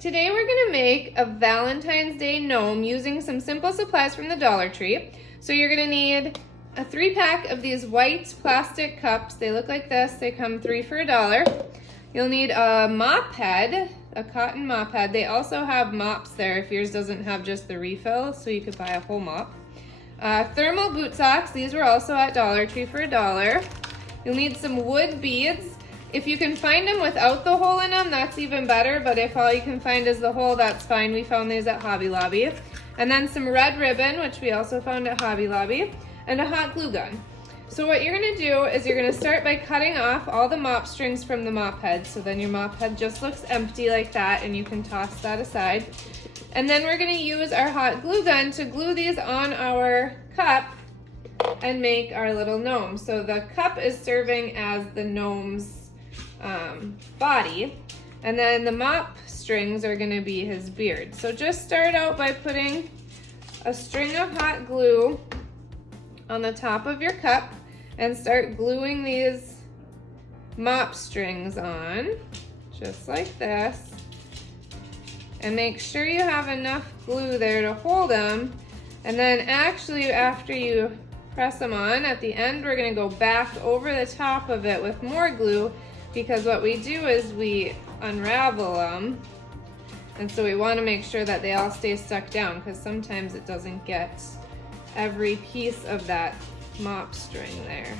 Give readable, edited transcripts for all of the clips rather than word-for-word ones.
Today we're gonna make a Valentine's Day gnome using some simple supplies from the Dollar Tree. So you're gonna need a 3-pack of these white plastic cups. They look like this. They come 3 for $1. You'll need a mop head, a cotton mop head. They also have mops there if yours doesn't have just the refill, so you could buy a whole mop. Thermal boot socks. These were also at Dollar Tree for $1. You'll need some wood beads. If you can find them without the hole in them, that's even better, but if all you can find is the hole, that's fine. We found these at Hobby Lobby. And then some red ribbon, which we also found at Hobby Lobby, and a hot glue gun. So what you're gonna do is you're gonna start by cutting off all the mop strings from the mop head, so then your mop head just looks empty like that, and you can toss that aside. And then we're gonna use our hot glue gun to glue these on our cup and make our little gnome. So the cup is serving as the gnome's body, and then the mop strings are going to be his beard. So just start out by putting a string of hot glue on the top of your cup and start gluing these mop strings on, just like this. And make sure you have enough glue there to hold them. And then actually after you press them on, at the end we're going to go back over the top of it with more glue, because what we do is we unravel them, and so we want to make sure that they all stay stuck down, because sometimes it doesn't get every piece of that mop string there.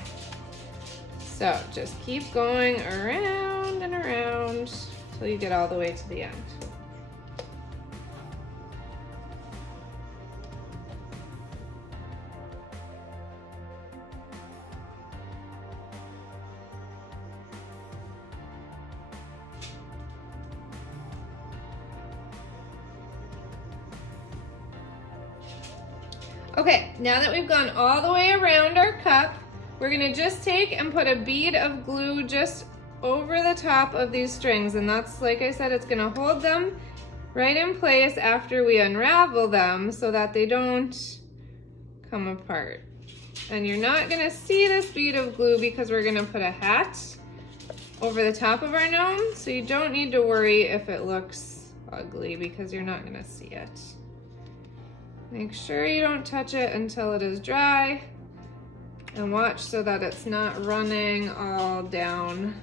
So just keep going around and around until you get all the way to the end. Okay, now that we've gone all the way around our cup, we're gonna just take and put a bead of glue just over the top of these strings, and that's, like I said, it's gonna hold them right in place after we unravel them so that they don't come apart. And you're not gonna see this bead of glue because we're gonna put a hat over the top of our gnome, so you don't need to worry if it looks ugly because you're not gonna see it. Make sure you don't touch it until it is dry, and watch so that it's not running all down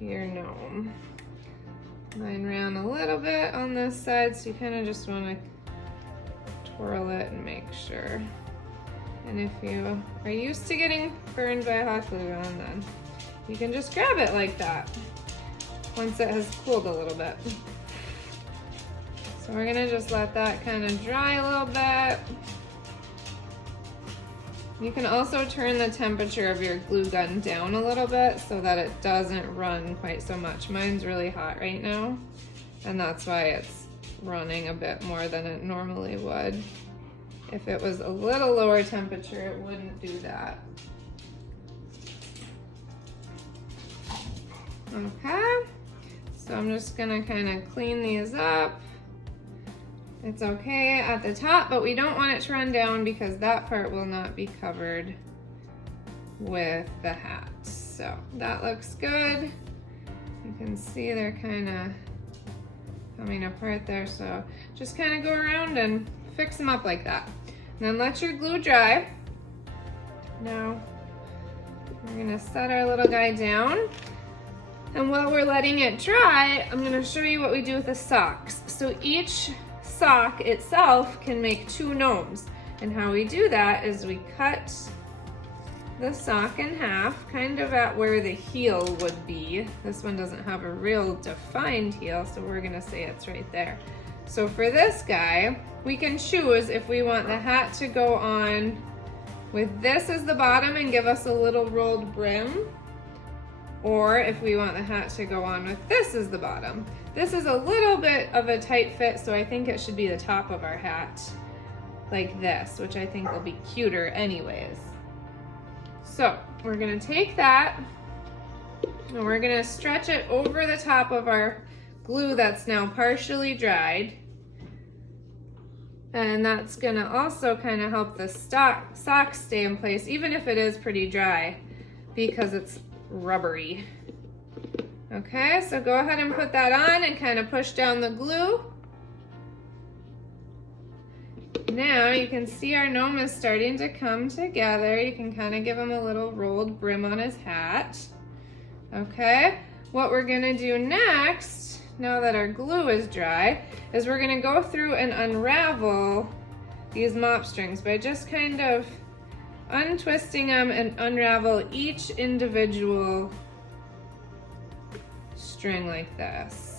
your gnome. Mine ran a little bit on this side, so you kind of just want to twirl it and make sure. And if you are used to getting burned by a hot glue gun, then you can just grab it like that once it has cooled a little bit. So we're gonna just let that kind of dry a little bit. You can also turn the temperature of your glue gun down a little bit so that it doesn't run quite so much. Mine's really hot right now, and that's why it's running a bit more than it normally would. If it was a little lower temperature, it wouldn't do that. Okay, so I'm just gonna kind of clean these up. It's okay at the top, but we don't want it to run down because that part will not be covered with the hat. So that looks good. You can see they're kind of coming apart there, so just kind of go around and fix them up like that. And then let your glue dry. Now we're gonna set our little guy down. And while we're letting it dry, I'm gonna show you what we do with the socks. So each sock itself can make 2 gnomes, and how we do that is we cut the sock in half, kind of at where the heel would be. This one doesn't have a real defined heel, so we're gonna say it's right there. So for this guy, we can choose if we want the hat to go on with this as the bottom and give us a little rolled brim, or if we want the hat to go on with this as the bottom. This is a little bit of a tight fit, so I think it should be the top of our hat, like this, which I think will be cuter anyways. So we're gonna take that, and we're gonna stretch it over the top of our glue that's now partially dried. And that's gonna also kind of help the socks stay in place, even if it is pretty dry, because it's rubbery. Okay, so go ahead and put that on and kind of push down the glue. Now you can see our gnome is starting to come together. You can kind of give him a little rolled brim on his hat. Okay, what we're gonna do next, now that our glue is dry, is we're gonna go through and unravel these mop strings by just kind of untwisting them and unravel each individual string like this.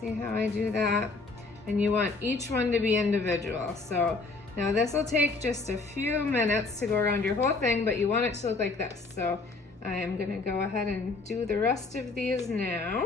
See how I do that? And you want each one to be individual. So now this will take just a few minutes to go around your whole thing, but you want it to look like this. So I am gonna go ahead and do the rest of these now.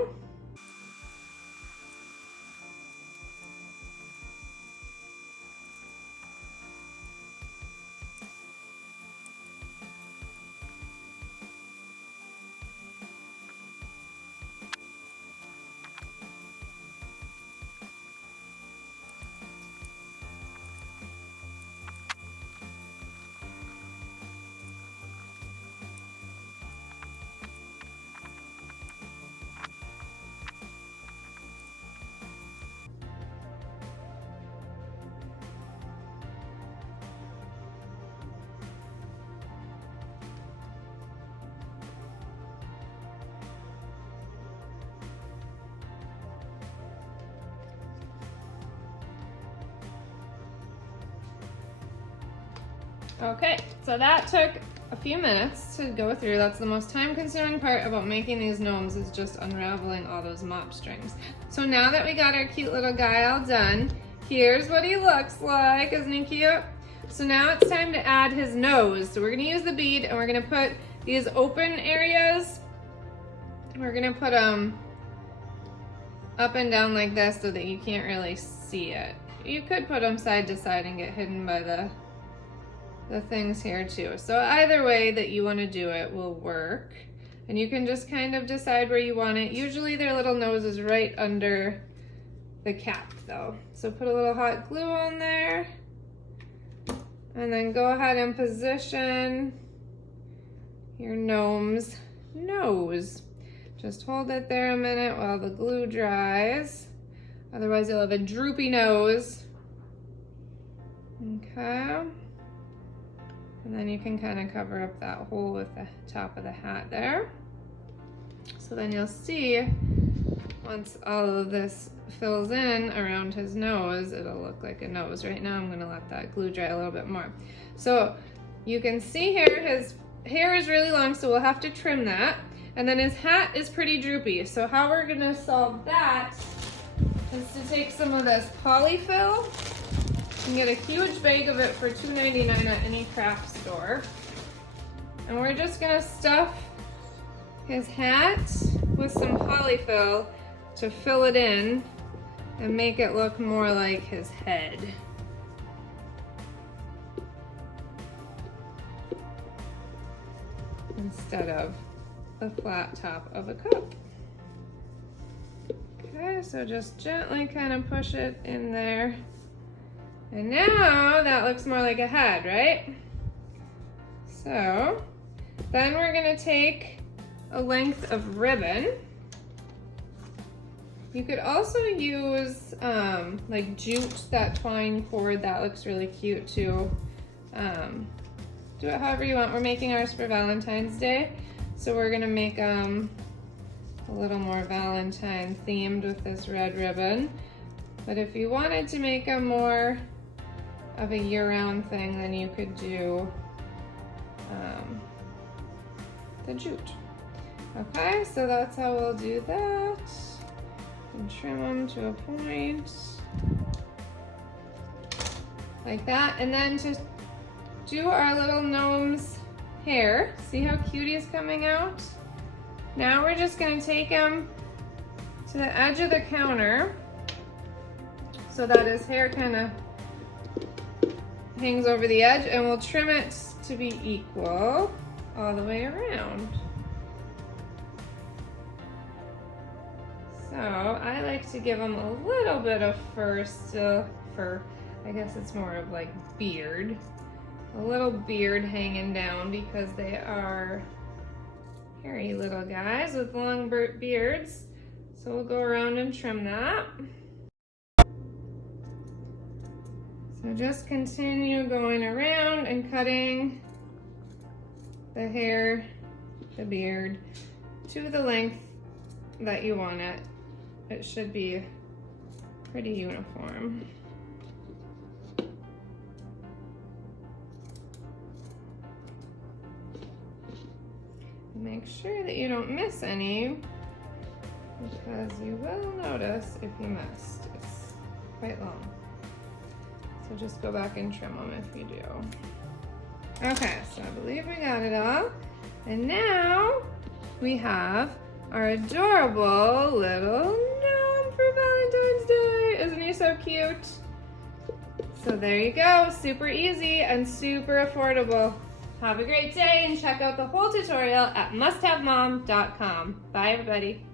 Okay, so that took a few minutes to go through. That's the most time-consuming part about making these gnomes, is just unraveling all those mop strings. So now that we got our cute little guy all done, here's what he looks like. Isn't he cute? So now it's time to add his nose. So we're gonna use the bead and we're gonna put these open areas, we're gonna put them up and down like this so that you can't really see it. You could put them side to side and get hidden by the things here too. So either way that you want to do it will work. And you can just kind of decide where you want it. Usually their little nose is right under the cap though. So put a little hot glue on there. And then go ahead and position your gnome's nose. Just hold it there a minute while the glue dries. Otherwise you'll have a droopy nose. Okay. And then you can kind of cover up that hole with the top of the hat there. So then you'll see, once all of this fills in around his nose, it'll look like a nose. Right now I'm gonna let that glue dry a little bit more. So you can see here, his hair is really long, so we'll have to trim that. And then his hat is pretty droopy. So how we're gonna solve that is to take some of this polyfill. You can get a huge bag of it for $2.99 at any craft store. And we're just gonna stuff his hat with some polyfill to fill it in and make it look more like his head. Instead of the flat top of a cup. Okay, so just gently kind of push it in there. And now that looks more like a head, right? So then we're gonna take a length of ribbon. You could also use like jute, that twine cord, that looks really cute too. Do it however you want. We're making ours for Valentine's Day. So we're gonna make them a little more Valentine themed with this red ribbon. But if you wanted to make them more of a year-round thing, then you could do the jute. Okay, so that's how we'll do that. And trim them to a point. Like that. And then to do our little gnome's hair, see how cute he's coming out? Now we're just gonna take him to the edge of the counter so that his hair kind of hangs over the edge, and we'll trim it to be equal all the way around. So I like to give them a little bit of fur still, I guess it's more of like beard. A little beard hanging down because they are hairy little guys with long beards. So we'll go around and trim that. So just continue going around and cutting the hair, the beard, to the length that you want it. It should be pretty uniform. Make sure that you don't miss any, because you will notice if you missed. It's quite long. So just go back and trim them if you do. Okay, so I believe we got it all. And now we have our adorable little gnome for Valentine's Day. Isn't he so cute? So there you go, super easy and super affordable. Have a great day and check out the whole tutorial at musthavemom.com. Bye everybody.